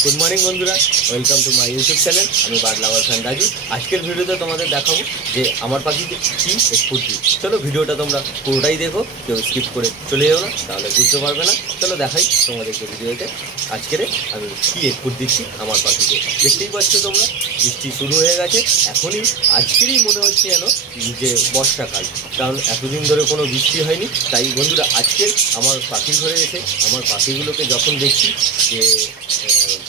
Good morning बंधुरा welcome to my YouTube channel हमें bird lover fan Raju आजकल भिडियोते तुम्हारे देखाबो जे आमार पाखिके कि एक्सपोर्ट चलो भिडियोटा तोमरा पुरोटाई देखो केउ स्किप करे चले जाओ ना ताहले बुझते पारबे ना। चलो देखाई तुम्हादेरके भिडियोते आजके आमी कि एक्सपोर्ट दिচ্ছি आमार पाखिके देखतेई पाচ্ছ তোমরা বৃষ্টি শুরু হয়ে গেছে এখনই আজকেরই মনে হচ্ছে যেন যে বর্ষাকাল কারণ এতদিন ধরে কোনো বৃষ্টি হয়নি তাই বন্ধুরা আজকে আমার পাখির ঘরে এসে আমার পাখিগুলোকে যখন দেখছি যে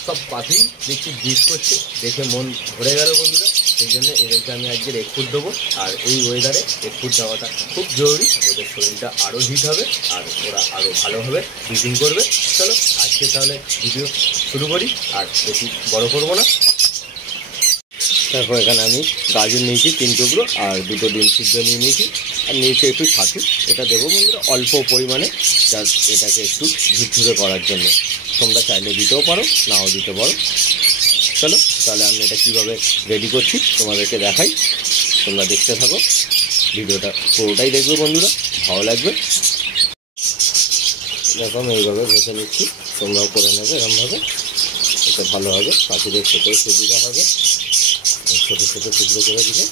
সব পাখি দেখছি ডিপ করছে দেখে মন ভরে গেল বন্ধুরা সেই জন্য এদেরকে আমি আজকে এক্সপোর্ট দেবো আর এই ওয়েদারে এক্সপোর্ট দেওয়াটা খুব জরুরি ওদের শরীরটা আরও হিট হবে আর ওরা আরও ভালোভাবে ব্রিডিং করবে। চলো আজকে তাহলে ভিডিও শুরু করি আর বেশি বড় করবো না। দেখো এখানে আমি গাজর নিয়েছি 3 টুকরো আর 2টো ডিম সিদ্ধ নিয়ে নিয়েছি আর নিয়েছি একটু ছাতু এটা দেবো বন্ধুরা অল্প পরিমাণে জাস্ট এটাকে একটু ঝুরঝুরে করার জন্য তোমরা চাইলে দিতেও পারো নাও দিতে পারো। চলো তাহলে আমি এটা কীভাবে রেডি করছি তোমাদেরকে দেখাই তোমরা দেখতে থাকো ভিডিওটা পুরোটাই দেখবে বন্ধুরা ভালো লাগবে। দেখো আমি এইভাবে ঘষে নিচ্ছি তোমরাও করে নেবে এরকমভাবে এটা ভালো হবে পাখিদের খেতেও সুবিধা হবে ছোটো ছোটো টুকরো করে দিলে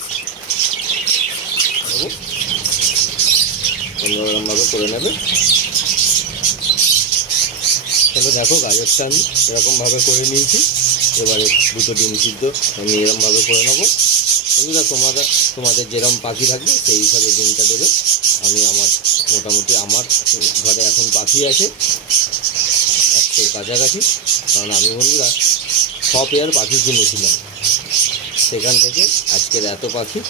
তোমরা এরকমভাবে করে নেবে। তাহলে দেখো গাজরটা আমি এরকমভাবে করে নিয়েছি এবারে 2টো ডিম সিদ্ধ আমি এরকমভাবে করে নেবো বন্ধুরা তোমাদের যেরকম পাখি থাকবে সেই হিসাবে ডিমটা দেবে। আমি আমার মোটামুটি আমার ঘরে এখন পাখি আছে 100-এর কাছাকাছি কারণ আমি বন্ধুরা 6 পেয়ার পাখি কিনেছিলাম সেখান থেকে আজকের এত পাখি।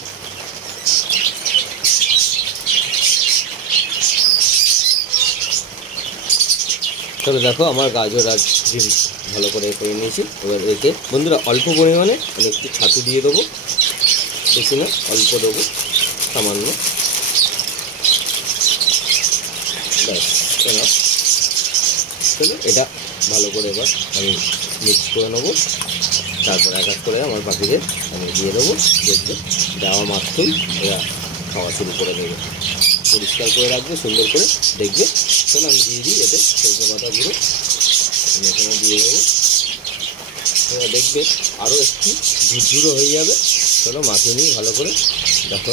তবে দেখো আমার গাজর আর ডিম ভালো করে নিয়েছি এবার এতে বন্ধুরা অল্প পরিমাণে আমি একটু ছাতু দিয়ে দেবো বেশি না অল্প দেবো সামান্য ব্যাস চলো এটা ভালো করে এবার আমি মিক্স করে নেবো তারপর এক এক করে আমার পাখিদের আমি দিয়ে দেবো দেখবে দেওয়া মাত্রই এরা খাওয়া শুরু করে দেবে পরিষ্কার করে রাখবে সুন্দর করে দেখবে। চলো আমি দিয়ে দিই এতে সরষে পাতা গুঁড়ো আমি এখানে দিয়ে দেবো এবার দেখবে আরও একটু ঝুরঝুরো হয়ে যাবে। চলো মাখিয়ে নিই ভালো করে দেখো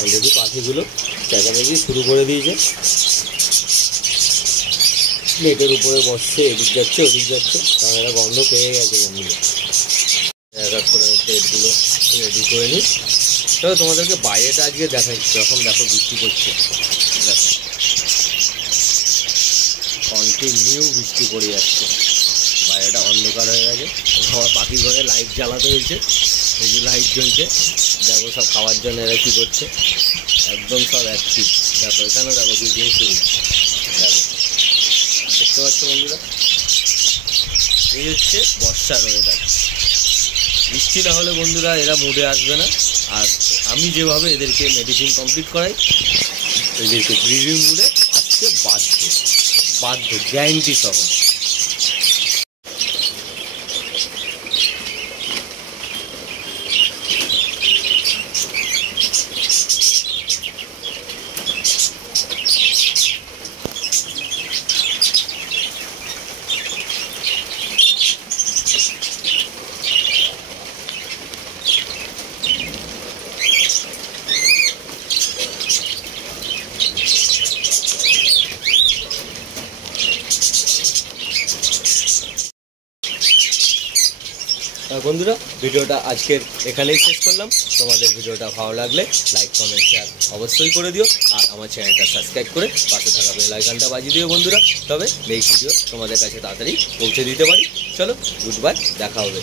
অলরেডি পাখিগুলো চেঁচামেচি শুরু করে দিয়েছে নেটের উপরে বসছে এদিক যাচ্ছে ওদিক যাচ্ছে কারণ এরা গন্ধ পেয়ে গেছে বন্ধুগুলো এক এক করে প্লেটগুলো রেডি করে নিই। তবে তোমাদেরকে বাইরেটা আজকে দেখাই যখন দেখো বৃষ্টি পড়ছে দেখো কন্টিনিউ বৃষ্টি পড়ে যাচ্ছে বাইরেটা অন্ধকার হয়ে গেছে আমার পাখির ঘরে লাইট জ্বালাতে হয়েছে এই যে লাইট জ্বলছে দেখো সব খাওয়ার জন্য এরা কী করছে একদম সব অ্যাক্টিভ দেখো এখানে দেখো ব্রিডিং শুরু দেখো দেখতে পাচ্ছ বন্ধুরা এই হচ্ছে বর্ষার ওয়েদার বৃষ্টি না হলে বন্ধুরা এরা মুডে আসবে না আর আমি যেভাবে এদেরকে মেডিসিন কমপ্লিট করাই এদেরকে ব্রিডিং মুডে আসতে বাধ্য গ্যারান্টি সহ। বন্ধুরা ভিডিওটা আজকের এখানেই শেষ করলাম তোমাদের ভিডিওটা ভালো লাগলে লাইক কমেন্ট শেয়ার অবশ্যই করে দিও আর আমার চ্যানেলটা সাবস্ক্রাইব করে পাশে থাকা বেল আইকনটা বাজিয়ে দিও বন্ধুরা তবে নেক্সট ভিডিও তোমাদের কাছে তাড়াতাড়ি পৌঁছে দিতে পারি। চলো গুড বাই দেখা হবে।